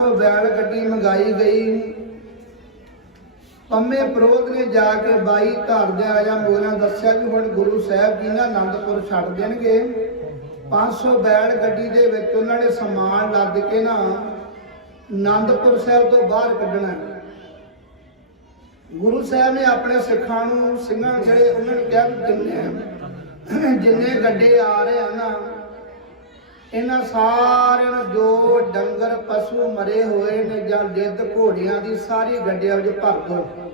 ਉਹ ਬੈਲ ਗੱਡੀ ਮੰਗਾਈ ਗਈ। ਪੰਮੇ ਪ੍ਰੋਧ ਨੇ ਜਾ ਕੇ ਬਾਈ ਘਰ ਦੇ ਆਇਆ ਮੋਰਾਂ ਦੱਸਿਆ ਵੀ ਹੁਣ ਗੁਰੂ ਸਾਹਿਬ ਜੀ ਨਾ ਆਨੰਦਪੁਰ ਛੱਡ ਦੇਣਗੇ। 500 ਬੈਲ ਗੱਡੀ ਦੇ ਵਿੱਚ ਉਹਨਾਂ ਨੇ ਸਮਾਨ ਲੱਦ ਕੇ ਨਾ ਆਨੰਦਪੁਰ ਸਾਹਿਬ ਤੋਂ ਬਾਹਰ ਕੱਢਣਾ। ਗੁਰੂ ਸਾਹਿਬ ਨੇ ਆਪਣੇ ਸਿੱਖਾਂ ਨੂੰ ਸਿੰਘਾਂ ਨੂੰ ਜਿਹੜੇ ਉਹਨਾਂ ਨੂੰ ਕਿਹਾ ਜਿੰਨੇ ਜਿੰਨੇ ਗੱਡੇ ਆ ਰਹੇ ਆ ਨਾ ਇਹਨਾਂ ਸਾਰਿਆਂ ਨੂੰ ਜੋ ਡੰਗਰ ਪਸ਼ੂ ਮਰੇ ਹੋਏ ਨੇ ਜਾਂ ਲਿੱਦ ਘੋੜਿਆਂ ਦੀ ਸਾਰੀ ਗੱਡਿਆਂ ਵਿੱਚ ਭਰ ਦਿਓ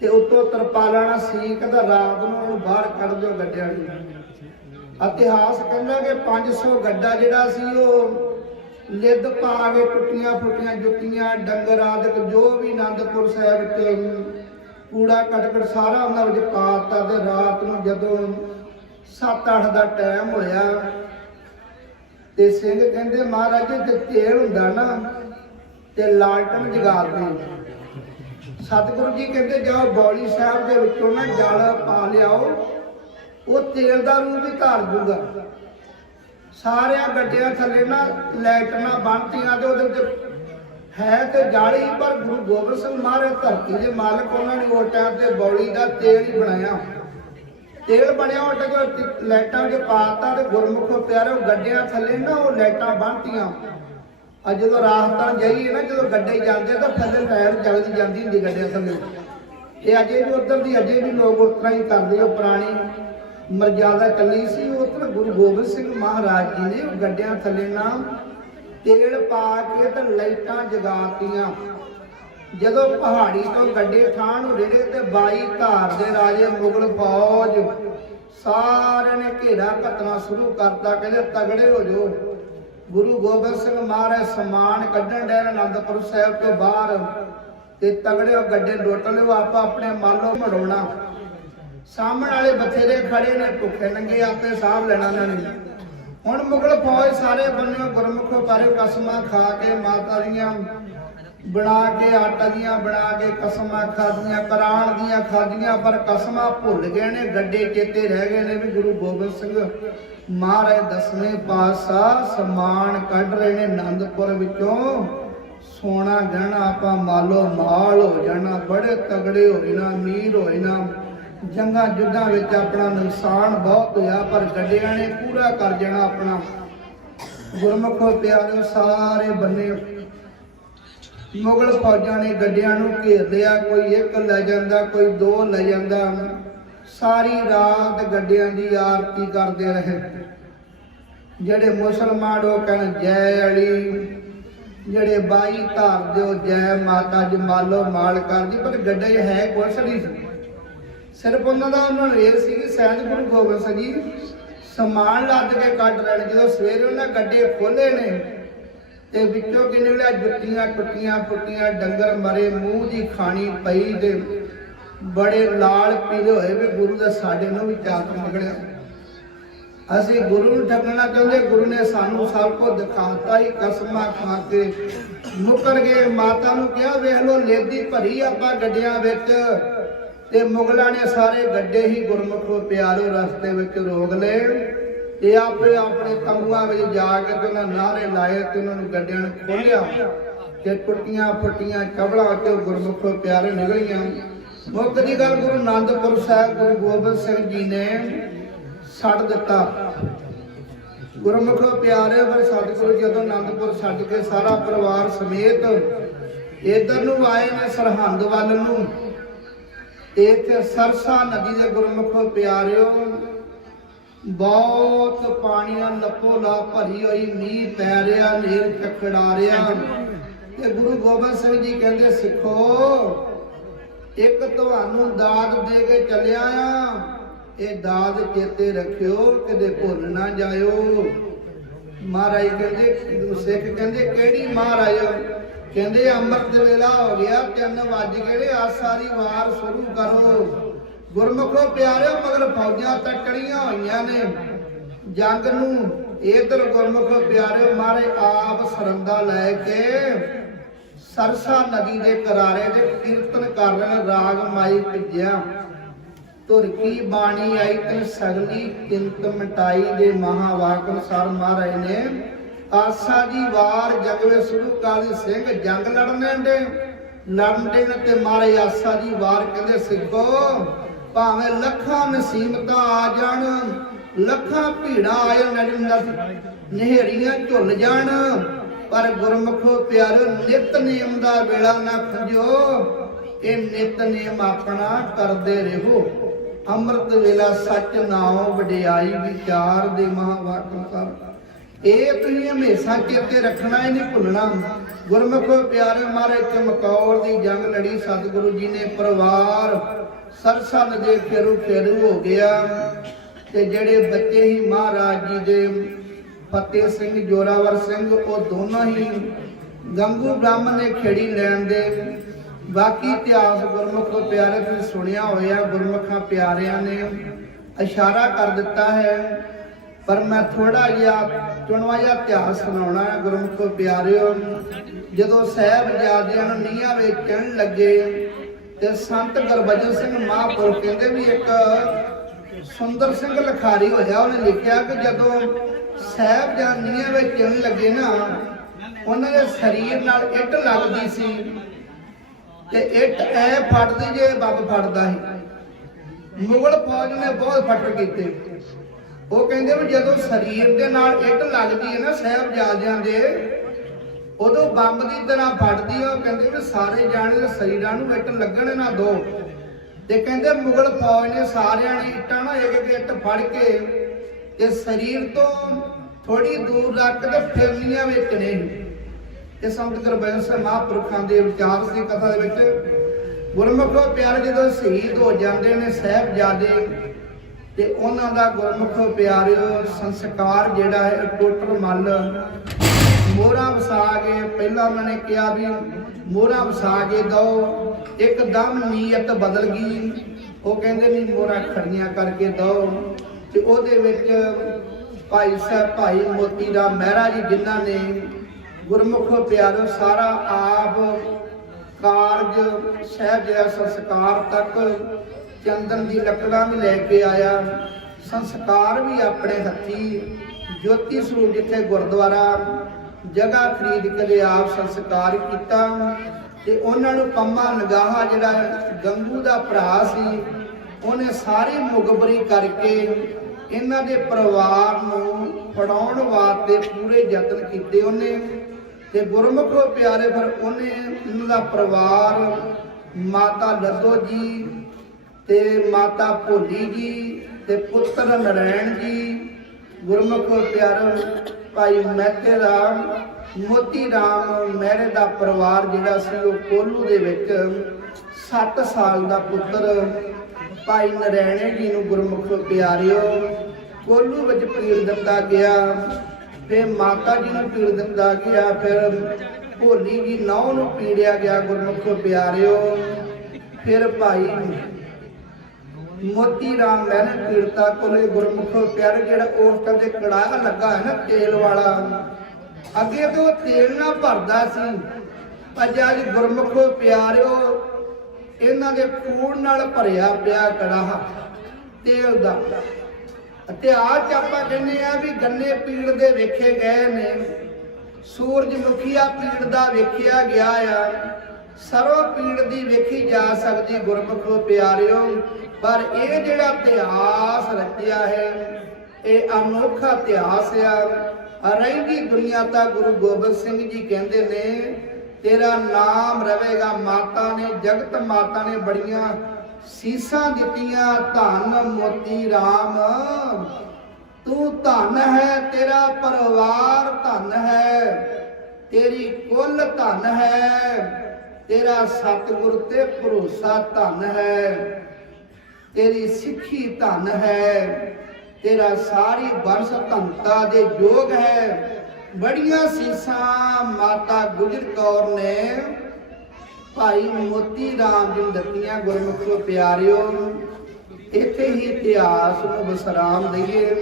ਤੇ ਉੱਤੋਂ ਤਰਪਾਲਾਂ ਨਾਲ ਸੀਕ ਦਾ ਰਾਤ ਨੂੰ ਉਹਨੂੰ ਬਾਹਰ ਕੱਢ ਦਿਓ ਗੱਡਿਆਂ ਨੂੰ। ਇਤਿਹਾਸ ਕਹਿੰਦਾ ਕਿ 500 ਗੱਡਾ ਜਿਹੜਾ ਸੀ ਉਹ ਲਿੱਦ ਪਾ ਕੇ ਟੁੱਟੀਆਂ ਫੁੱਟੀਆਂ ਜੁੱਤੀਆਂ, ਡੰਗਰ ਆਦਿਕ ਜੋ ਵੀ ਆਨੰਦਪੁਰ ਸਾਹਿਬ ਵਿੱਚ ਕੂੜਾ ਕਟਕਟ ਸਾਰਾ ਉਹਨਾਂ ਵਿੱਚ ਪਾਤਾ ਤੇ ਰਾਤ ਨੂੰ ਜਦੋਂ 7-8 ਦਾ ਟਾਈਮ ਹੋਇਆ ਤੇ ਸਿੰਘ ਕਹਿੰਦੇ, ਮਹਾਰਾਜ, ਜੇ ਤੇਲ ਹੁੰਦਾ ਨਾ, ਤੇ ਲਾਲਟਨ ਜਗਾ ਦੇ। ਸਤਿਗੁਰੂ ਜੀ ਕਹਿੰਦੇ, ਜਾਓ ਬੌਲੀ ਸਾਹਿਬ ਦੇ ਵਿੱਚੋਂ ਨਾ ਜਲ ਪਾ ਲਿਆਓ, ਉਹ ਤੇਲ ਦਾ ਰੂਪ ਹੀ ਧਾਰ ਦੂਗਾ। ਸਾਰਿਆਂ ਗੱਡਿਆਂ ਥੱਲੇ ਨਾ ਲੈਟਣਾ ਬੰਨਤੀਆਂ ਤੇ ਉਹਦੇ ਵਿੱਚ ਹੈ ਤੇ ਜਾਲੀ, ਪਰ ਗੁਰੂ ਗੋਬਿੰਦ ਸਿੰਘ ਮਹਾਰਾਜ ਧਰਤੀ ਦੇ ਮਾਲਕ, ਉਹਨਾਂ ਨੇ ਉਹ ਟਾਈਮ ਤੇ ਬੌਲੀ ਦਾ ਤੇਲ ਹੀ ਬਣਾਇਆ। ਤੇਲ ਬਣਿਆ ਉਹ ਜੋ ਲਾਈਟਾਂ ਦੇ ਪਾਤਾ ਤੇ ਗੁਰਮੁਖੋ ਪਿਆਰੋ, ਗੱਡਿਆਂ ਥੱਲੇ ਨਾ ਉਹ ਲਾਈਟਾਂ ਬੰਨਤੀਆਂ। ਆ ਜਦੋਂ ਰਾਹਤਾਂ ਜਾਈਏ ਨਾ, ਜਦੋਂ ਗੱਡੇ ਜਾਂਦੇ ਤਾਂ ਥੱਲੇ ਟਾਇਰ ਜਗਦੀ ਜਾਂਦੀ ਹੁੰਦੀ ਗੱਡਿਆਂ ਥੱਲੇ। ਇਹ ਅਜੇ ਵੀ ਉਧਰ ਦੀ, ਅਜੇ ਵੀ ਲੋਕ ਉਸ ਹੀ ਕਰਦੇ ਉਹ ਪੁਰਾਣੀ ਮਰਜ਼ਾਦਾ ਚੱਲੀ ਸੀ ਉਸ ਗੁਰੂ ਗੋਬਿੰਦ ਸਿੰਘ ਮਹਾਰਾਜ ਜੀ ਨੇ ਗੱਡਿਆਂ ਥੱਲੇ ਨਾ ਤੇਲ ਪਾ ਕੇ ਤਾਂ ਲਾਈਟਾਂ ਜਗਾਤੀਆਂ। ਜਦੋਂ ਪਹਾੜੀ ਤੋਂ ਗੱਡੇ ਥਾਂ ਨੂੰ ਰੇੜੇ ਤੇ 22 ਧਾਰ ਦੇ ਰਾਜੇ ਮੁਗਲ ਫੌਜ। ਸਾਰਿਆਂ ਨੇ ਘੇਰਾ ਘਤਨਾ ਸ਼ੁਰੂ ਕਰਤਾ, ਕਹਿੰਦੇ ਤਗੜੇ ਹੋ ਜਾਓ। ਗੁਰੂ ਗੋਬਿੰਦ ਸਿੰਘ ਮਹਾਰਾਜ ਸਮਾਨ ਕੱਢਣ ਦੇ ਆਨੰਦਪੁਰ ਸਾਹਿਬ ਤੋਂ ਬਾਹਰ ਤੇ ਤਗੜੇ ਹੋ ਗੱਡੇ ਲੁੱਟ ਲਿਓ, ਆਪਾ ਆਪਣੇ ਮਨ ਮਾਲੋ ਮੜਾਉਣਾ। ਸਾਹਮਣੇ ਵਾਲੇ ਬਥੇਰੇ ਖੜੇ ਨੇ, ਭੁੱਖੇ ਨੰਗੇ ਆਪੇ ਸਾਹ ਲੈਣਾ ਉਹਨਾਂ ਨੇ। ਹੁਣ ਮੁਗਲ ਫੌਜ ਸਾਰੇ ਬੰਨਿਓ ਗੁਰਮੁਖੋ, ਪਾਰੇ ਕਸਮਾਂ ਖਾ ਕੇ ਮਾਤਾ ਦੀਆਂ ਬਣਾ ਕੇ ਆਟਾ ਦੀਆਂ, ਬਣਾ ਕੇ ਕਸਮਾਂ ਖਾਧੀਆਂ, ਕਰਾਣ ਦੀਆਂ ਖਾਧੀਆਂ, ਪਰ ਕਸਮਾਂ ਭੁੱਲ ਗਏ ਨੇ, ਗੱਡੇ ਚੇਤੇ ਰਹਿ ਗਏ ਨੇ ਵੀ ਗੁਰੂ ਗੋਬਿੰਦ ਸਿੰਘ ਮਹਾਰਾਜ ਦਸਵੇਂ ਪਾਤਸ਼ਾਹ ਸਮਾਨ ਕੱਢ ਰਹੇ ਨੇ ਆਨੰਦਪੁਰ ਵਿੱਚੋਂ। ਸੋਨਾ ਗਹਿਣਾ ਆਪਾਂ ਮਾਲੋ ਮਾਲ ਹੋ ਜਾਣਾ, ਬੜੇ ਤਗੜੇ ਹੋ ਜਾਣਾ, ਅਮੀਰ ਹੋ ਜਾਣਾ। ਜੰਗਾਂ ਜੁੱਧਾਂ ਵਿੱਚ ਆਪਣਾ ਨੁਕਸਾਨ ਬਹੁਤ ਹੋਇਆ, ਪਰ ਗੱਡਿਆਂ ਨੇ ਪੂਰਾ ਕਰ ਜਾਣਾ ਆਪਣਾ। ਗੁਰਮੁਖੋ ਪਿਆਰਿਓ, ਸਾਰੇ ਬੰਨੇ ਮੁਗਲ ਫੌਜਾਂ ਨੇ ਗੱਡਿਆਂ ਨੂੰ ਘੇਰ ਲਿਆ, ਕੋਈ ਇੱਕ ਲੈ ਜਾਂਦਾ, ਕੋਈ ਦੋ ਲੈ ਜਾਂਦਾ। ਸਾਰੀ ਰਾਤ ਗੱਡਿਆਂ ਦੀ ਆਰਤੀ ਕਰਦੇ ਰਹੇ। ਜਿਹੜੇ ਮੁਸਲਮਾਨ ਉਹ ਕਹਿਣ, ਜੈ ਅਲੀ। ਜਿਹੜੇ ਬਾਈ ਧਾਰ ਦਿਓ ਜੈ ਮਾਤਾ ਜੀ, ਮਾਲੋ ਮਾਲ ਕਰਦੀ ਪਰ ਗੱਡੇ ਹੈ ਕੁਛ ਨਹੀਂ ਸੀ। ਸਿਰਫ ਉਹਨਾਂ ਦਾ ਉਹਨਾਂ ਨੂੰ ਇਹ ਸੀ ਕਿ ਸਹਿਜ ਗੁਰੂ ਗੋਬਿੰਦ ਸਿੰਘ ਜੀ ਸਮਾਨ ਲੱਦ ਕੇ ਕੱਢ ਲੈਣ, ਜਦੋਂ ਸਵੇਰੇ ਉਹਨਾਂ ਗੱਡੇ ਖੋਲੇ ਨੇ ਤੇ ਵਿੱਚੋਂ ਕੀ ਨਿਕਲਿਆ ਜੁੱਤੀਆਂ ਟੁੱਟੀਆਂ ਫੁੱਟੀਆਂ, ਡੰਗਰ ਮਰੇ, ਮੂੰਹ ਦੀ ਖਾਣੀ ਪਈ ਤੇ ਬੜੇ ਲਾਲ ਪੀਲੇ ਹੋਏ ਵੀ ਗੁਰੂ ਦਾ ਸਾਡੇ ਨੂੰ ਵੀ ਚਾਤ ਨਿਕਲਿਆ ਅਸੀਂ ਗੁਰੂ ਨੂੰ ਠੱਗਣਾ ਚਾਹੁੰਦੇ, ਗੁਰੂ ਨੇ ਸਾਨੂੰ ਸਭ ਕੁਝ ਦਿਖਾਤਾ ਹੀ, ਕਸਮਾਂ ਖਾ ਕੇ ਮੁਕਰ ਗਏ। ਮਾਤਾ ਨੂੰ ਕਿਹਾ, ਵੇਖ ਲੋ ਲੇਦੀ ਭਰੀ ਆਪਾਂ ਗੱਡਿਆਂ ਵਿੱਚ। ਤੇ ਮੁਗਲਾਂ ਨੇ ਸਾਰੇ ਗੱਡੇ ਹੀ ਗੁਰਮੁਖੋ ਪਿਆਰੋ ਰਸਤੇ ਵਿੱਚ ਰੋਕ ਲਏ। ਤੇ ਆਪੇ ਆਪਣੇ ਤੰਬੂਆਂ ਵਿੱਚ ਜਾ ਕੇ ਤੇ ਉਹਨਾਂ ਨਾਰੇ ਲਾਏ ਤੇ ਉਹਨਾਂ ਨੂੰ ਗੱਡਿਆਂ ਨੂੰ ਖੋਲਿਆ ਤੇ ਟੁੱਟੀਆਂ ਫੁੱਟੀਆਂ ਕਬਲਾਂ ਤੇ ਗੁਰਮੁਖੋ ਪਿਆਰੇ ਨਿਕਲੀਆਂ। ਮੁੱਖ ਦੀ ਗੱਲ ਗੁਰੂ ਆਨੰਦਪੁਰ ਸਾਹਿਬ ਗੁਰੂ ਗੋਬਿੰਦ ਸਿੰਘ ਜੀ ਨੇ ਛੱਡ ਦਿੱਤਾ। ਗੁਰਮੁਖ ਪਿਆਰੇ ਪਰ ਸਤਿਗੁਰੂ, ਜਦੋਂ ਆਨੰਦਪੁਰ ਛੱਡ ਕੇ ਸਾਰਾ ਪਰਿਵਾਰ ਸਮੇਤ ਇਧਰ ਨੂੰ ਆਏ ਨੇ ਸਰਹੰਦ ਵੱਲ ਨੂੰ ਇੱਥੇ ਸਰਸਾ ਨਦੀ ਦੇ ਗੁਰਮੁਖ ਪਿਆਰਿਓ ਬਹੁਤ ਪਾਣੀਆਂ ਲੱਪੋ ਲਾ ਭਰੀ ਹੋਈ, ਮੀਂਹ ਪੈ ਰਿਹਾ ਨੇਰ ਟਕੜਾ ਰਿਹਾ ਤੇ ਗੁਰੂ ਗੋਬਿੰਦ ਸਿੰਘ ਜੀ ਕਹਿੰਦੇ, ਸਿੱਖੋ, ਇੱਕ ਤੁਹਾਨੂੰ ਦਾਤ ਦੇ ਕੇ ਚੱਲਿਆ ਆ। ਇਹ ਦਾਤ ਚੇਤੇ ਰੱਖਿਓ ਕਦੇ ਭੁੱਲ ਨਾ ਜਾਇਓ। ਮਹਾਰਾਜ ਕਹਿੰਦੇ ਸਿੱਖ ਕਹਿੰਦੇ, ਕਿਹੜੀ ਮਹਾਰਾਜ? ਕਹਿੰਦੇ, ਅੰਮ੍ਰਿਤ ਵੇਲਾ ਹੋ ਗਿਆ, ਤਿੰਨ ਵੱਜ ਗਏ ਨੇ ਆ ਵਾਰ ਸ਼ੁਰੂ ਕਰੋ। ਗੁਰਮੁਖੋ ਪਿਆਰਿਓ, ਮਗਰ ਫੌਜਾਂ ਟੱਕੜੀਆਂ ਹੋਈਆਂ ਨੇ। ਜੰਗ ਨੂੰ ਇਧਰ ਗੁਰਮੁਖੋ ਪਿਆਰਿਓ, ਮਾਰੇ ਆਪ ਸਰੰਦਾ ਲੈ ਕੇ। ਸਰਸਾ ਨਦੀ ਦੇ ਕਿਨਾਰੇ ਦੇ ਕੀਰਤਨ ਕਰ ਰਾਗ ਮਾਈ ਭਿੱਜਿਆ। ਤੁਰ ਕੀ ਬਾਣੀ ਆਈ ਤਨ ਸਗਲੀ ਕਿੰਤ ਮਟਾਈ ਦੇ ਮਹਾਵਾਕ ਅਨੁਸਾਰ ਮਹਾਰਾਜ ਨੇ। ਆਸਾ ਦੀ ਵਾਰ ਜਗਵੇ ਸੁਰੂ ਕਾਲੀ ਸਿੰਘ, ਜੰਗ ਲੜਨੇ ਦੇ। ਲੜਨ ਦੇ ਤੇ ਮਾਰੇ ਆਸਾ ਦੀ ਵਾਰ ਕਹਿੰਦੇ, ਸਿੱਖੋ ਭਾਵੇਂ ਲੱਖਾਂ ਮੁਸੀਬਤਾਂ ਆ ਜਾਣ, ਲੱਖਾਂ ਭੀੜਾਂ ਆਏ ਨੜ ਨਹਿਰੀਆਂ ਝੁੱਲ ਜਾਣ, ਪਰ ਗੁਰਮੁਖੋ ਪਿਆਰੋ, ਨਿਤ ਨੇਮ ਦਾ ਵੇਲਾ ਨਾ ਖੰਜੋ ਇਹ ਨਿਤ ਨੇਮ ਆਪਣਾ ਕਰਦੇ ਰਹੋ। ਅੰਮ੍ਰਿਤ ਵੇਲਾ ਸੱਚ ਨਾਉ, ਵਡਿਆਈ ਵਿਚਾਰ ਦੇ ਮਹਾਵਾਕ ਕਰ ਇਹ ਤੁਸੀਂ ਹਮੇਸ਼ਾ ਚੇਤੇ ਰੱਖਣਾ ਹੀ ਨਹੀਂ ਭੁੱਲਣਾ। ਗੁਰਮੁਖ ਪਿਆਰੇ ਮਾਰੇ ਚਮਕੌਰ ਦੀ ਜੰਗ ਲੜੀ। ਸਤਿਗੁਰੂ ਜੀ ਨੇ ਪਰਿਵਾਰ ਸਰਸਨ ਦੇ ਫੇਰੂ ਫੇਰੂ ਹੋ ਗਿਆ। ਤੇ ਜਿਹੜੇ ਬੱਚੇ ਹੀ ਮਹਾਰਾਜ ਜੀ ਦੇ, ਫਤਿਹ ਸਿੰਘ, ਜੋਰਾਵਰ ਸਿੰਘ, ਉਹ ਦੋਨੋਂ ਹੀ ਗੰਗੂ ਬ੍ਰਾਹਮਣ ਨੇ ਖੇੜੀ ਲੈਣ ਦੇ। ਬਾਕੀ ਇਤਿਹਾਸ ਗੁਰਮੁਖ ਪਿਆਰੇ ਤੁਸੀਂ ਸੁਣਿਆ ਹੋਇਆ, ਗੁਰਮੁਖਾਂ ਪਿਆਰਿਆਂ ਨੇ ਇਸ਼ਾਰਾ ਕਰ ਦਿੱਤਾ ਹੈ। ਪਰ ਮੈਂ ਥੋੜਾ ਜਿਹਾ ਚੁਣਵਾ ਜਿਹਾ ਇਤਿਹਾਸ ਸੁਣਾਉਣਾ ਹੈ, ਗੁਰਮੁਖ ਪਿਆਰਿਓ। ਜਦੋਂ ਸਾਹਿਬਜ਼ਾਦਿਆਂ ਨੂੰ ਨੀਹਾਂ ਵਿੱਚ ਚੜ੍ਹਨ ਲੱਗੇ, ਤੇ ਸੰਤ ਗੁਰਬਚਨ ਸਿੰਘ ਮਹਾਂਪੁਰਖ ਕਹਿੰਦੇ ਵੀ ਇੱਕ ਸੁੰਦਰ ਸਿੰਘ ਲਖਾਰੀ ਹੋਇਆ, ਉਹਨੇ ਲਿਖਿਆ ਕਿ ਜਦੋਂ ਸਾਹਿਬਜ਼ਾਦ ਨੀਹਾਂ ਵਿੱਚ ਚੜ੍ਹਨ ਲੱਗੇ ਨਾ, ਉਹਨਾਂ ਦੇ ਸਰੀਰ ਨਾਲ ਇੱਟ ਲੱਗਦੀ ਸੀ, ਤੇ ਇੱਟ ਐ ਫੜਦੀ ਜੇ, ਬੱਬ ਫੜਦਾ ਸੀ। ਮੁਗਲ ਫੌਜ ਨੇ ਬਹੁਤ ਫਟਰ ਕੀਤੇ। ਉਹ ਕਹਿੰਦੇ ਵੀ ਜਦੋਂ ਸਰੀਰ ਦੇ ਨਾਲ ਇੱਟ ਲੱਗਦੀ ਹੈ ਨਾ ਸਾਹਿਬਜ਼ਾਦਿਆਂ ਦੇ ਉਦੋਂ ਬੰਬ ਦੀ ਤਰ੍ਹਾਂ ਫੜਦੀ ਉਹ ਕਹਿੰਦੇ ਵੀ ਸਾਰੇ ਜਾਣੇ ਦੇ ਸਰੀਰਾਂ ਨੂੰ ਇੱਟ ਲੱਗਣ ਨਾ ਦੋ। ਤੇ ਕਹਿੰਦੇ ਮੁਗਲ ਫੌਜ ਨੇ ਸਾਰਿਆਂ ਨੇ ਇੱਟਾਂ ਨਾ ਇੱਕ ਇੱਕ ਇੱਟ ਫੜ ਕੇ ਤੇ ਸਰੀਰ ਤੋਂ ਥੋੜੀ ਦੂਰ ਰੱਖ ਤੇ ਫਿਰਨੀਆਂ ਵਿੱਚ ਨੇ। ਇਹ ਸੰਤ ਗੁਰਬਚਨ ਸਿੰਘ ਮਹਾਂਪੁਰਖਾਂ ਦੇ ਵਿਚਾਰ ਸੀ ਕਥਾ ਦੇ ਵਿੱਚ ਗੁਰਮੁਖੋ ਪਿਆਰ ਜਦੋਂ ਸ਼ਹੀਦ ਹੋ ਜਾਂਦੇ ਨੇ ਸਾਹਿਬਜ਼ਾਦੇ ਤੇ ਉਹਨਾਂ ਦਾ ਗੁਰਮੁਖ ਪਿਆਰਿਓ ਸੰਸਕਾਰ ਜਿਹੜਾ ਹੈ ਟੋਟਲ ਮੱਲ। ਮੋਹਰਾਂ ਵਸਾ ਕੇ ਪਹਿਲਾਂ ਉਹਨਾਂ ਨੇ ਕਿਹਾ ਵੀ ਮੋਹਰਾਂ ਵਸਾ ਕੇ ਦੋ ਇੱਕਦਮ ਨੀਅਤ ਬਦਲ ਗਈ। ਉਹ ਕਹਿੰਦੇ ਵੀ ਮੋਹਰਾਂ ਖੜੀਆਂ ਕਰਕੇ ਦੋ ਤੇ ਉਹਦੇ ਵਿੱਚ ਭਾਈ ਸਾਹਿਬ, ਭਾਈ ਮੋਤੀ ਰਾਮ ਮਹਿਰਾ ਜੀ ਜਿਨ੍ਹਾਂ ਨੇ ਗੁਰਮੁਖ ਪਿਆਰੋ ਸਾਰਾ ਆਪ ਕਾਰਜ ਸਹਿਬ ਜੈ ਸੰਸਕਾਰ ਤੱਕ ਚੰਦਨ ਦੀ ਲੱਕੜਾਂ ਵੀ ਲੈ ਕੇ ਆਇਆ। ਸੰਸਕਾਰ ਵੀ ਆਪਣੇ ਹੱਥੀ। ਜੋਤੀ ਸਰੂਪ ਜਿੱਥੇ ਗੁਰਦੁਆਰਾ, ਜਗ੍ਹਾ ਖਰੀਦ ਕੇ ਆਪ ਸੰਸਕਾਰ ਕੀਤਾ। ਤੇ ਉਹਨਾਂ ਨੂੰ ਪੰਮਾ ਨਗਾਹਾ ਜਿਹੜਾ ਗੰਗੂ ਦਾ ਭਰਾ ਸੀ, ਉਹਨੇ ਸਾਰੀ ਮੁਗਬਰੀ ਕਰਕੇ ਇਹਨਾਂ ਦੇ ਪਰਿਵਾਰ ਨੂੰ ਪੜਾਉਣ ਵਾਸਤੇ ਪੂਰੇ ਯਤਨ ਕੀਤੇ ਉਹਨੇ। ਤੇ ਗੁਰਮੁਖੋ ਪਿਆਰੇ ਫਿਰ ਉਹਨੇ, ਉਹਨਾਂ ਦਾ ਪਰਿਵਾਰ, ਮਾਤਾ ਲੱਦੋ ਜੀ ਤੇ ਮਾਤਾ ਭੋਲੀ ਜੀ ਤੇ ਪੁੱਤਰ ਨਰੈਣ ਜੀ, ਗੁਰਮੁਖ ਪਿਆਰ ਭਾਈ ਮਹਿਤੇ ਰਾਮ, ਮੋਤੀ ਰਾਮ ਮਹਿਰੇ ਦਾ ਪਰਿਵਾਰ ਜਿਹੜਾ ਸੀ ਉਹ ਕੋਲੂ ਦੇ ਵਿੱਚ 7 ਸਾਲ ਦਾ ਪੁੱਤਰ ਭਾਈ ਨਰੈਣੇ ਜੀ ਨੂੰ ਗੁਰਮੁਖ ਪਿਆਰਿਓ, ਕੋਲੂ ਵਿੱਚ ਪੀੜ ਦਿੱਤਾ ਗਿਆ, ਫਿਰ ਮਾਤਾ ਜੀ ਨੂੰ ਪੀੜ ਦਿੱਤਾ ਗਿਆ, ਫਿਰ ਭੋਲੀ ਜੀ ਨੌ ਨੂੰ ਪੀੜਿਆ ਗਿਆ ਗੁਰਮੁਖ ਪਿਆਰਿਓ, ਫਿਰ ਭਾਈ ਮੋਤੀ ਰਾਮ ਮੈਨੇ ਪੀੜਤਾ ਕੋਲੇ ਗੁਰਮੁਖੋ ਪਿਆਰੇ ਜਿਹੜਾ ਉਸ ਕਦੇ ਕੜਾਹ ਲੱਗਾ ਹੈ ਨਾ ਤੇਲ ਵਾਲਾ। ਅੱਗੇ ਤੋਂ ਤੇਲ ਨਾ ਭਰਦਾ ਸੀ। ਅੱਜ ਅੱਜ ਗੁਰਮੁਖੋ ਪਿਆਰਿਓ, ਇਹਨਾਂ ਦੇ ਖੂਨ ਨਾਲ ਭਰਿਆ ਪਿਆ ਕੜਾਹ, ਤੇਲ ਦਾ। ਇਤਿਹਾਸ ਚ ਆਪਾਂ ਕਹਿੰਦੇ ਆ ਵੀ ਗੰਨੇ ਪੀੜ ਦੇ ਵੇਖੇ ਗਏ ਨੇ। ਸੂਰਜਮੁਖੀਆ ਪੀੜ ਦਾ ਵੇਖਿਆ ਗਿਆ ਆ। ਸਰਵ ਪੀੜ ਦੀ ਵੇਖੀ ਜਾ ਸਕਦੀ ਗੁਰਮੁਖੋ ਪਿਆਰਿਓ, ਪਰ ਇਹ ਜਿਹੜਾ ਇਤਿਹਾਸ ਰਚਿਆ ਹੈ, ਇਹ ਅਨੋਖਾ ਇਤਿਹਾਸ ਆ। ਰਹਿੰਦੀ ਦੁਨੀਆ ਤਾਂ ਗੁਰੂ ਗੋਬਿੰਦ ਸਿੰਘ ਜੀ ਕਹਿੰਦੇ ਨੇ, ਤੇਰਾ ਨਾਮ ਰਵੇਗਾ, ਮਾਤਾ ਨੇ, ਜਗਤ ਮਾਤਾ ਨੇ ਬੜੀਆਂ ਸੀਸਾਂ ਦਿੱਤੀਆਂ, ਧੰਨ ਮੋਤੀ RAM ਤੂੰ ਧੰਨ ਹੈ, ਤੇਰਾ ਪਰਿਵਾਰ ਧੰਨ ਹੈ, ਤੇਰੀ ਕੁੱਲ ਧੰਨ ਹੈ। ਤੇਰਾ ਸਤਿਗੁਰ ਤੇ ਭਰੋਸਾ ਧਨ ਹੈ। ਤੇਰੀ ਸਿੱਖੀ ਧਨ ਹੈ। ਤੇਰਾ ਸਾਰੀ ਵਰਸ ਧੰਤਾ ਦੇ ਯੋਗ ਹੈ। ਬੜੀਆਂ ਸੀਸਾਂ ਮਾਤਾ ਗੁਜਰ ਕੌਰ ਨੇ ਭਾਈ ਮੋਤੀ ਰਾਮ ਜੀ ਨੂੰ ਦਿੱਤੀਆਂ, ਗੁਰਮੁਖੋ ਪਿਆਰਿਓ। ਇੱਥੇ ਹੀ ਇਤਿਹਾਸ ਨੂੰ ਵਿਸਰਾਮ ਦਈਏ।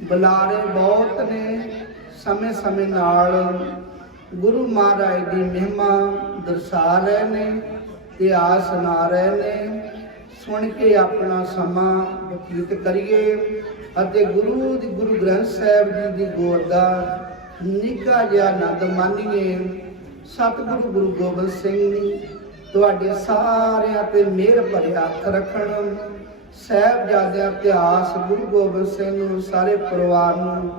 ਬੁਲਾਰੇ ਬਹੁਤ ਨੇ। ਸਮੇਂ ਸਮੇਂ ਨਾਲ ਗੁਰੂ ਮਹਾਰਾਜ ਦੀ ਮਹਿਮਾ ਦਰਸਾ ਰਹੇ ਨੇ ਇਤਿਹਾਸ ਸੁਣਾ ਰਹੇ ਨੇ, ਸੁਣ ਕੇ ਆਪਣਾ ਸਮਾਂ ਬਤੀਤ ਕਰੀਏ ਅਤੇ ਗੁਰੂ ਦੀ, ਗੁਰੂ ਗ੍ਰੰਥ ਸਾਹਿਬ ਜੀ ਦੀ ਗੋਦ ਦਾ ਨਿੱਘਾ ਜਿਹਾ ਆਨੰਦ ਮਾਣੀਏ ਸਤਿਗੁਰੂ ਗੁਰੂ ਗੋਬਿੰਦ ਸਿੰਘ ਤੁਹਾਡੇ ਸਾਰਿਆਂ ਤੇ ਮਿਹਰ ਭਰਿਆ ਹੱਥ ਰੱਖਣ। ਸਾਹਿਬਜ਼ਾਦਿਆਂ ਇਤਿਹਾਸ ਗੁਰੂ ਗੋਬਿੰਦ ਸਿੰਘ ਨੂੰ, ਸਾਰੇ ਪਰਿਵਾਰ ਨੂੰ,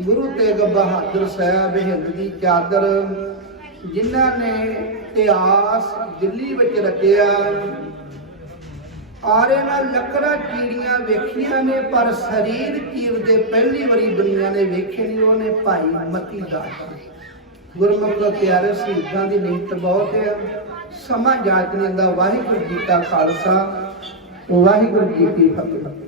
ਗੁਰੂ ਤੇਗ ਬਹਾਦਰ ਸਾਹਿਬ ਹਿੰਦ ਦੀ ਚਾਦਰ, ਜਿਨ੍ਹਾਂ ਨੇ ਇਤਿਹਾਸ ਦਿੱਲੀ ਵਿੱਚ ਰਚਿਆ ਆਰੇ ਨਾਲ ਲੱਕੜਾਂ ਕੀੜੀਆਂ ਵੇਖੀਆਂ ਨੇ, ਪਰ ਸਰੀਰ ਚੀਰਦੇ ਪਹਿਲੀ ਵਾਰੀ ਦੁਨੀਆ ਨੇ ਵੇਖੇ ਨਹੀਂ ਉਹਨੇ ਭਾਈ ਮਤੀ ਦਾਸ ਗੁਰਮੁਖ ਦਾ ਪਿਆਰੇ ਸ਼ਹੀਦਾਂ ਦੀ ਨੀਤ ਬਹੁਤ ਹੈ। ਸਮਾਂ ਜਾਤ ਨਹੀਂ ਦਾ ਵਾਹਿਗੁਰੂ ਜੀ ਕਾ ਖਾਲਸਾ, ਵਾਹਿਗੁਰੂ ਜੀ ਕੀ ਫਤਿਹ।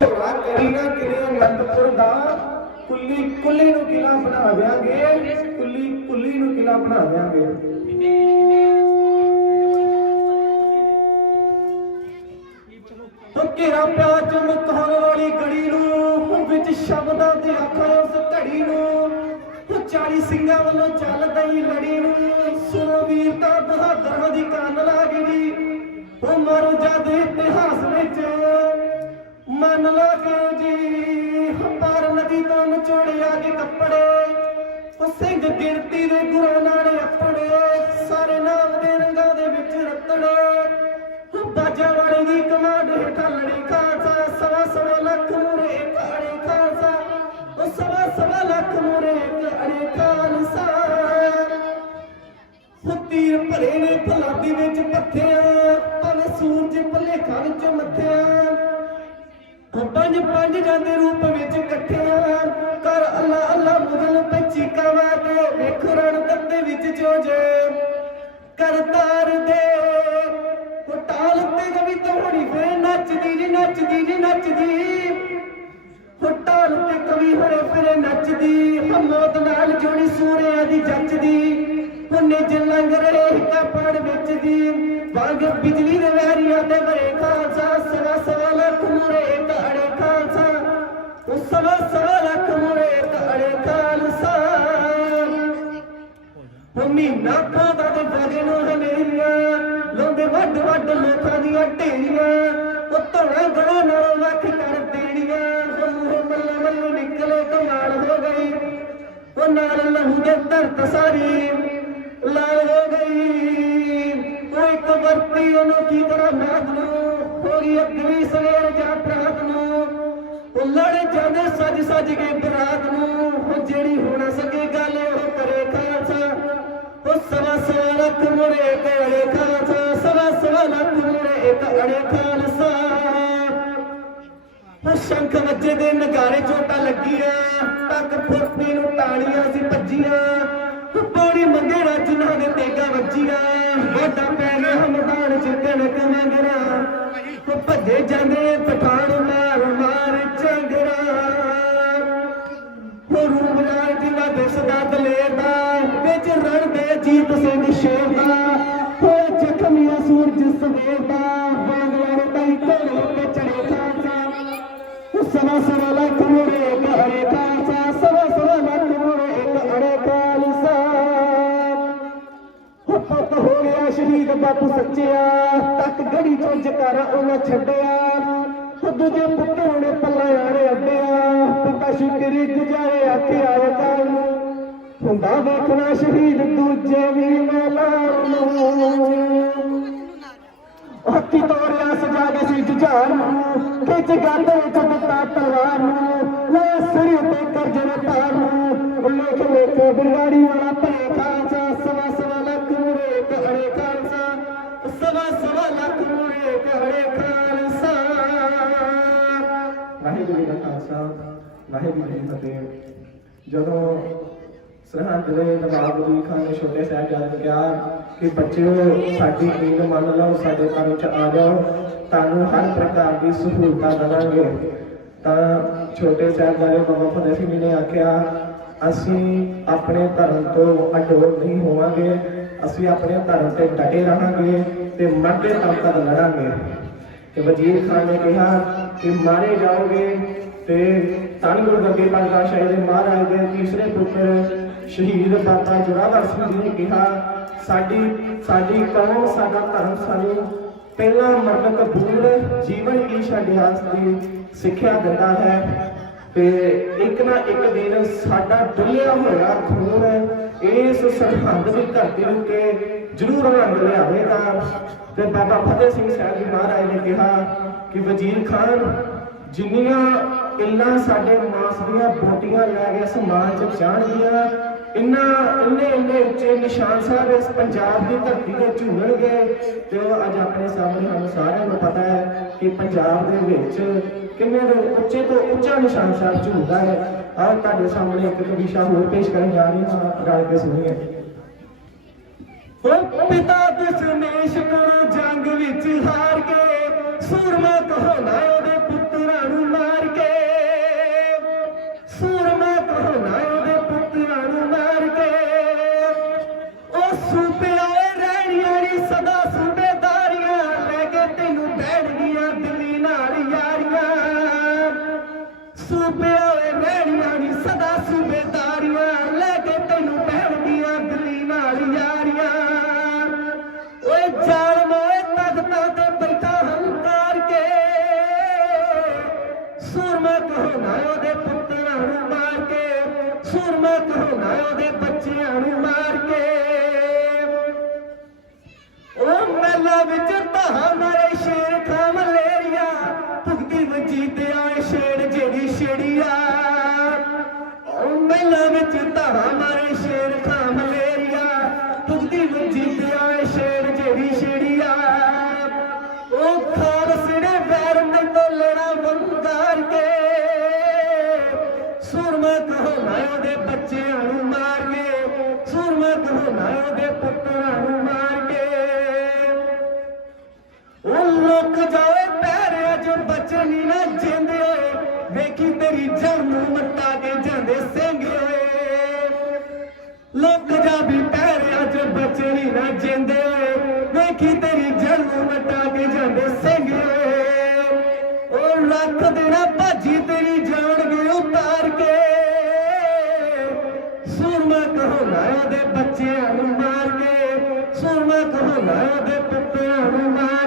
ਝੋਲਾ ਕਰੀ ਨਾ ਕਿਲੇ ਅਨੰਦਪੁਰ ਦਾ। ਕੁੱਲੀ ਕੁੱਲੀ ਨੂੰ ਕਿਲਾ ਬਣਾ ਦਿਆਂਗੇ ਕੁੱਲੀ ਕੁੱਲੀ ਨੂੰ ਕਿਲਾ ਬਣਾ ਦਿਆਂਗੇ ਘੇਰਾ ਪਿਆ ਚਮਕਾਉਣ ਵਾਲੀ ਗੜੀ ਨੂੰ, ਵਿੱਚ ਸ਼ਬਦਾਂ ਦੇ ਆਖਾਂ ਉਸ ਘੜੀ ਨੂੰ। ਉਹ 40 ਸਿੰਘਾਂ ਵੱਲੋਂ ਚੱਲਦਾ ਹੀ ਲੜੀ ਨੂੰ। ਸੁਣੋ ਵੀਰਤਾ ਬਹਾਦਰਾਂ ਦੀ ਕੰਨ ਗਈ ਉਹ ਮਾਰੋ ਜਦ ਇਤਿਹਾਸ ਵਿੱਚ। ਮਨ ਲਾਗੇ ਜੀ ਹੰਪਾਰ ਨਦੀ ਤੋਂ ਨਿਚੋੜਿਆ ਕੇ ਕੱਪੜੇ। ਉਹ ਸਿੰਘ ਗਿਣਤੀ ਦੇ ਗੁਰਾਂ ਨਾਲ ਆਪਣੇ, ਸਾਰੇ ਨਾਮ ਦੇ ਰੰਗਾਂ ਦੇ ਵਿੱਚ ਰਤੜੇ ਬਾਜਾ ਵਾਲੀ ਦੀ ਕਮਾਂਡ ਹੇਠਾਂ ਲੜੀ ਖਾਲਸਾ, ਸਵਾ ਸਵਾ ਲੱਖ ਮੂਰੇ ਕਾੜੇ ਖਾਲਸਾ। ਉਹ ਸਵਾ ਸਵਾ ਲੱਖ ਮੂਰੇ ਕਾੜੇ ਖਾਲਸਾ। ਉਹ ਭਰੇ ਨੇ ਫਲਾਦੀ ਵਿੱਚ ਪੱਥਿਆ, ਭਾਵੇਂ ਸੂਰਜ ਭਲੇਖਾ ਵਿੱਚ ਮੱਥਿਆ। ਪੰਜ ਪੰਜ ਜਾਂਦੇ ਰੂਪ ਵਿੱਚ ਇਕੱਠਿਆਂ। ਕਰ ਅੱਲਾ ਅੱਲਾ ਮੁਗਲ ਤੇ ਚੀਕਾਂ ਮਾਰਦੇ ਵੇਖ ਰਣ ਦੱਤੇ ਵਿੱਚ ਚੋਜੇ। ਕਰਤਾਰ ਦੇ ਉਹ ਟਾਲ ਹੋਣੀ ਫੇਰ ਨੱਚਦੀ ਜੀ ਨੱਚਦੀ ਜੀ, ਨੱਚਦੀ। ਫੁੱਟਾਲ ਤੇ ਕਵੀ ਹਰੇ ਫਿਰੇ ਨੱਚਦੀ। ਹਮੋਦ ਨਾਲ ਜੁੜੀ ਸੂਰਿਆਂ ਦੀ ਜੱਚਦੀ। ਪੁੰਨੇ ਚ ਲੰਘ ਰਹੇ ਹਿੱਕਾ ਵਿੱਚ ਦੀ ਵਾਂਗ ਬਿਜਲੀ ਦੇ ਵਹਿਰੀਆਂ ਤੇ ਭਰੇ ਖਾਲਸਾ ਸਵਾ ਲੱਖ ਮੁਰੇ ਕਾੜੇ ਖਾਲਸਾ ਉਹ ਸਵਾ ਸਵਾ ਲੱਖ ਮੁਰੇ ਕਾੜੇ ਖਾਲਸਾ ਉਹ ਮਹੀਨਾ ਪਾਦਾ ਦੇ ਵਗਨ ਹਨੇਰੀਆਂ ਲੋਂਦੇ ਵੱਡ ਵੱਡ ਲੋਕਾਂ ਦੀਆਂ ਢੇਰੀਆਂ ਉਹ ਧੋਣਾ ਗਣਾ ਨਾਲੋਂ ਵੱਖ ਕਰ ਦੇਣੀਆਂ ਉਹ ਮੱਲੇ ਮੱਲੇ ਨਿਕਲੇ ਕਮਾਲ ਹੋ ਗਈ ਉਹ ਨਾਲ ਲਹੂ ਦੇ ਧਰਤ ਸਾਰੀ ਲਾਲ ਹੋ ਗਈ ਉਹ ਇੱਕ ਵਰਤੀ ਉਹਨੂੰ ਕੀ ਕਰਾਂ ਮਾਤ ਨੂੰ? ਹੋ ਗਈ ਜਾਂਦੇ ਸੱਜ ਸੱਜ ਕੇ ਬਰਾਤ ਨੂੰ। ਉਹ ਜਿਹੜੀ ਹੋ ਸਕੇ ਗੱਲ ਉਹ ਕਰੇ ਖਾਲਸਾ। ਉਹ ਸਵਾ ਸਵਾ ਲੱਖ ਮੁਰੇ ਕੜੇ ਖਾਲਸਾ। ਸਵਾ ਸਵਾ ਲੱਖ ਮੁਰੇ ਕੜੇ ਖਾਲਸਾ। ਉਹ ਸ਼ੰਖ ਵੱਜੇ ਦੇ ਨਗਾਰੇ ਚੋਟਾ ਲੱਗੀਆਂ। ਤੱਕ ਫੁਰਤੀ ਨੂੰ ਟਾਣੀਆਂ ਸੀ ਭੱਜੀਆਂ। ਪੌੜੀ ਮੰਗੇ ਜਿਨ੍ਹਾਂ ਦੇ ਤੇਗਾ ਵੱਜੀਆਂ। ਵਾਡਾ ਪੈ ਗਿਆ ਹਮਦਾਨ ਚ ਕਣਕ ਮੰਗਰਾ ਭੱਜੇ ਜਾਂਦੇ ਪਠਾਨ ਮਾਰ ਮਾਰ ਚੰਗਰਾ ਉਹ ਰੂਪਨਾਰ ਜਿੰਨਾ ਦਿਸਦਾ ਦਲੇਰ ਦਾ, ਵਿੱਚ ਰਣ ਦੇ ਜੀਤ ਸਿੰਘ ਸ਼ੇਰ ਦਾ। ਉਹ ਜ਼ਖਮੀਆਂ ਸੂਰਜ ਸਵੇਰ ਦਾ, ਬਾਂਗਲਾ ਰਤਾਈ ਕੋਲੇ ਤੇ ਚੜੇ ਖਾਲਸਾ। ਉਹ ਸਵਾ ਸਵਾ ਲੱਖ ਮੁਰੇ ਇੱਕ ਬਾਪੂ ਸੱਚਿਆ, ਤੱਕ ਗੜੀ ਚੋਂ ਜਕਾਰਾ ਉਹਨਾਂ ਛੱਡਿਆ। ਉਹ ਦੂਜੇ ਪੁੱਤਾਂ ਨੇ ਪੱਲਾ ਆੜੇ ਅੱਡਿਆ। ਪਿਤਾ ਸ਼ੁਕਰੀ ਗੁਜ਼ਾਰੇ ਆਖੇ ਆਏ ਕਾਲ ਹੁੰਦਾ ਵੇਖਣਾ ਸ਼ਹੀਦ ਦੂਜੇ ਵੀ ਮੌਲਾ ਨੂੰ। ਹੱਥੀ ਤੋਰਿਆ ਸਜਾ ਕੇ ਸੀ ਜੁਝਾਰ ਨੂੰ। ਖਿੱਚ ਵਿੱਚ ਦਿੱਤਾ ਤਲਵਾਰ ਨੂੰ। ਲੈ ਸਿਰ ਉੱਤੇ ਕਰਜ਼ੇ ਤਾਰ ਨੂੰ। ਲੇਖ ਲੇਖ ਬਿਰਵਾੜੀ ਵਾਲਾ ਭਲੇ ਖਾਲਸਾ, ਵਾਹਿਗੁਰੂ ਜੀ ਫਤਿਹ। ਜਦੋਂ ਸਰਹੰਦ ਦੇ ਨਵਾਬ ਜੀ ਖਾਨ ਨੇ ਛੋਟੇ ਸਾਹਿਬਜ਼ਾਦੇ ਨੂੰ ਕਿਹਾ ਕਿ ਬੱਚਿਓ, ਸਾਡੀ ਨੀਂਦ ਮੰਨ ਲਓ, ਸਾਡੇ ਘਰ ਚ ਆ ਜਾਓ, ਤੁਹਾਨੂੰ ਹਰ ਪ੍ਰਕਾਰ ਦੀ ਸਹੂਲਤਾਂ ਦੇਵਾਂਗੇ। ਤਾਂ ਛੋਟੇ ਸਾਹਿਬਜ਼ਾਦੇ ਬਾਬਾ ਫਤਿਹ ਸਿੰਘ ਜੀ ਨੇ ਆਖਿਆ, ਅਸੀਂ ਆਪਣੇ ਧਰਮ ਤੋਂ ਅਡੋਲ ਨਹੀਂ ਹੋਵਾਂਗੇ, ਅਸੀਂ ਆਪਣੇ ਧਰਮ ਤੇ ਡਟੇ ਰਹਾਂਗੇ ਤੇ ਮਰਦੇ ਤੱਕ ਤੱਕ ਲੜਾਂਗੇ। ਤੇ ਵਜ਼ੀਰ ਖਾਨ ਨੇ ਕਿਹਾ ਕਿ ਮਾਰੇ ਜਾਓਗੇ ਤੇ ਧੰਨ ਗੁਰੂ ਗੱਗੇ ਪਾਤਸ਼ਾਹ ਸ਼ਾਹੀ ਦੇ ਮਹਾਰਾਜ ਦੇ ਤੀਸਰੇ ਪੁੱਤਰ ਸ਼ਹੀਦ ਬਾਬਾ ਜੁਰਾਵਰ ਸਿੰਘ ਜੀ ਨੇ ਕਿਹਾ, ਸਾਡੀ ਸਾਡੀ ਕੌਮ, ਸਾਡਾ ਧਰਮ ਸਾਨੂੰ ਪਹਿਲਾ ਮਰਨ ਕਬੂਲ ਜੀਵਨ ਕੀ ਛੱਡਿਆਸ ਦੀ ਸਿੱਖਿਆ ਦਿੰਦਾ ਹੈ ਤੇ ਇੱਕ ਨਾ ਇੱਕ ਦਿਨ ਸਾਡਾ ਡੁੱਲਿਆ ਹੋਇਆ ਖੂਨ ਇਸ ਸਰਹੰਦ ਦੀ ਧਰਤੀ ਉੱਤੇ ਜ਼ਰੂਰ ਰੰਗ ਲਿਆਵੇਗਾ। ਤੇ ਬਾਬਾ ਫਤਿਹ ਸਿੰਘ ਸਾਹਿਬ ਜੀ ਮਹਾਰਾਜ ਨੇ ਕਿਹਾ ਕਿ ਵਜ਼ੀਰ ਖਾਨ, ਜਿੰਨੀਆਂ ਇੱਲਾਂ ਸਾਡੇ ਮਾਸ ਦੀਆਂ ਬੋਟੀਆਂ ਲੈ ਕੇ ਅਸਮਾਨ 'ਚ ਜਾਣਗੀਆਂ। ਇੰਨਾ ਇੰਨੇ ਇੰਨੇ ਉੱਚੇ ਨਿਸ਼ਾਨ ਸਾਹਿਬ ਇਸ ਪੰਜਾਬ ਦੀ ਧਰਤੀ ਤੇ ਝੂਲਣਗੇ ਤੇ ਅੱਜ ਆਪਣੇ ਸਾਹਮਣੇ ਸਾਨੂੰ ਸਾਰਿਆਂ ਨੂੰ ਪਤਾ ਹੈ ਕਿ ਪੰਜਾਬ ਦੇ ਵਿੱਚ ਕਿੰਨੇ ਦੇ ਉੱਚੇ ਤੋਂ ਉੱਚਾ ਨਿਸ਼ਾਨ ਸਾਹਿਬ ਝੂਲਦਾ ਹੈ। ਆਹ ਤੁਹਾਡੇ ਸਾਹਮਣੇ ਇੱਕ ਕਵਿਸ਼ਾ ਹੋਰ ਪੇਸ਼ ਕਰਨ ਜਾ ਰਹੀ ਹਾਂ, ਰਲ ਕੇ ਸੁਣੀਏ। ਉਹ ਪਿਤਾ ਦਸ਼ਮੇਸ਼ ਕੋਲੋਂ ਜੰਗ ਵਿੱਚ ਹਾਰ ਕੇ, ਸੂਰਮਾ ਕਹੋਣਾ ਉਹਦੇ ਪੁੱਤਰਾਂ ਨੂੰ ਮਾਰ ਕੇ। ਪੁੱਤਰਾਂ ਨੂੰ ਮਾਰ ਕੇ ਸੂਰਮਾ ਮੁੱਕ ਜਾਏ ਪੈਰਿਆ ਜੋ ਬਚਨੀ ਨਾ ਜਿੰਦੇ ਓਏ ਵੇਖੀ ਤੇਰੀ ਜੜ ਨੂੰ ਮੱਟਾ ਕੇ ਜਾਂਦੇ ਸਿੰਘ ਓਏ ਲੋਕ ਜਾ ਵੀ ਪੈਰਿਆ ਜੋ ਬਚਨੀ ਨਾ ਜਿੰਦੇ ਓਏ ਵੇਖੀ ਤੇਰੀ ਜੜ ਨੂੰ ਮੱਟਾ ਕੇ ਜਾਂਦੇ ਸਿੰਘ ਓਏ ਓ ਲੱਖ ਦੇਣਾ ਭਾਜੀ, ਤੇਰੀ ਜਾਣ ਗਏ ਉਤਾਰ ਕੇ। ਸੁਰਮਾ ਕਹੋ ਨਾ ਦੇ ਬੱਚਿਆਂ ਨੂੰ ਮਾਰ ਕੇ। ਸੁਰਮਾ ਕਹੋ ਨਾ ਦੇ ਪੁੱਤਿਆਂ ਨੂੰ ਮਾਰ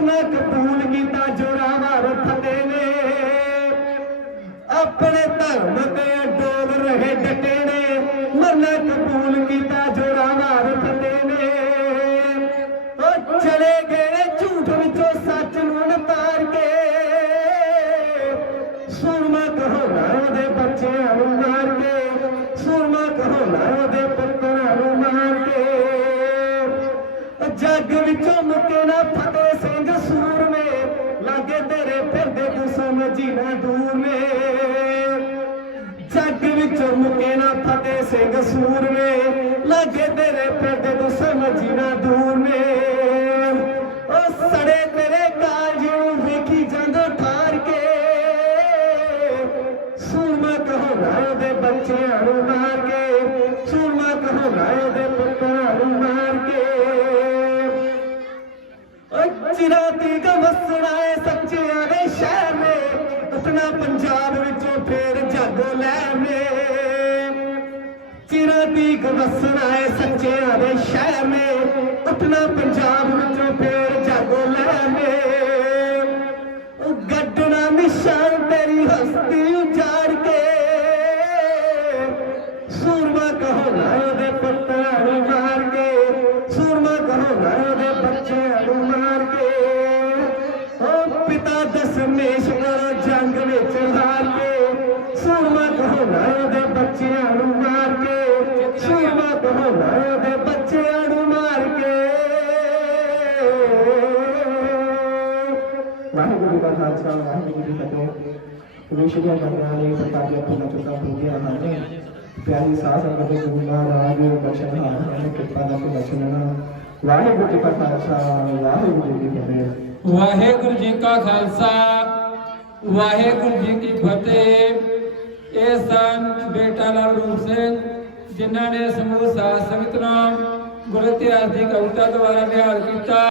ਮਰਨਾ ਕਬੂਲ ਕੀਤਾ ਜੋਰਾਵਾਂ ਫਤਿਹ ਨੇ। ਆਪਣੇ ਧਰਮ ਤੇ ਸੂਰਮਾ ਕਹੋ ਨਾ ਉਹਦੇ ਬੱਚਿਆਂ ਨੂੰ ਮਾਰ ਕੇ, ਸੂਰਮਾ ਕਹੋ ਨਾ ਪੁੱਤਰਾਂ ਨੂੰ ਮਾਰ ਕੇ। ਓ ਚਿਰਾਤੀ ਦਾ ਏ ਸੱਚਿਆਂ ਦੇ ਸ਼ਹਿਰ ਨੇ ਉਤਨਾ ਪੰਜਾਬ ਵਿੱਚੋਂ ਫੇਰ ਜਾਗੋ ਲੈ ਮੇ। ਚਿਰਾਤੀ ਦੀ ਵਸਣਾ ਏ ਸੱਚਿਆਂ ਦੇ ਸ਼ਹਿਰ ਨੇ ਉਤਨਾ ਪੰਜਾਬ ਦਸ਼ਮੇਸ਼ ਕਰੋ ਜੰਗ ਵਿੱਚ ਹਾਰ ਕੇ ਸੂਰਮਾ ਕਹੋ ਨਾ ਬੱਚਿਆਂ ਨੂੰ ਮਾਰ ਕੇ ਸੂਰਮਾ ਕਹੋ ਨਾ ਬੱਚਿਆਂ ਨੂੰ ਮਾਰ ਕੇ ਵਾਹਿਗੁਰੂ ਜੀ ਖਾਲਸਾ ਵਾਹਿਗੁਰੂ ਜੀ ਫਤਿਹ ਵਿਸ਼ਵ ਮੰਗਾਲੇ ਪ੍ਰਤਾਪ ਜੀ ਆਪਣਾ ਚੁਕਾ ਹੋ ਗਿਆ ਹਨ ਪਿਆਰੀ ਸਾਧ ਸੰਗਤ ਦੇ ਗੁਰੂ ਮਹਾਰਾਜ ਬਖਸ਼ਣ ਹਾਰਨ ਕਿਰਪਾ ਦਾ ਕੋ ਬਖਸ਼ਣਾ ਵਾਹਿਗੁਰੂ ਜੀ ਕਾ ਖਾਲਸਾ, ਵਾਹਿਗੁਰੂ ਜੀ ਕੀ ਫਤਿਹ। ਵਾਹਿਗੁਰੂ ਜੀ ਕਾ ਖਾਲਸਾ, ਵਾਹਿਗੁਰੂ ਜੀ ਕੀ ਫਤਿਹ। ਇਹ ਸਨ ਬੇਟਾ ਲਾਲ ਰੂਪ ਸਿੰਘ, ਜਿਨ੍ਹਾਂ ਨੇ ਸਮੂਹ ਸਾਧ ਸੰਗਤ ਨਾਲ ਗੁਰੂ ਇਤਿਹਾਸ ਦੀ ਕਵਿਤਾ ਦੁਆਰਾ ਬਿਆਨ ਕੀਤਾ।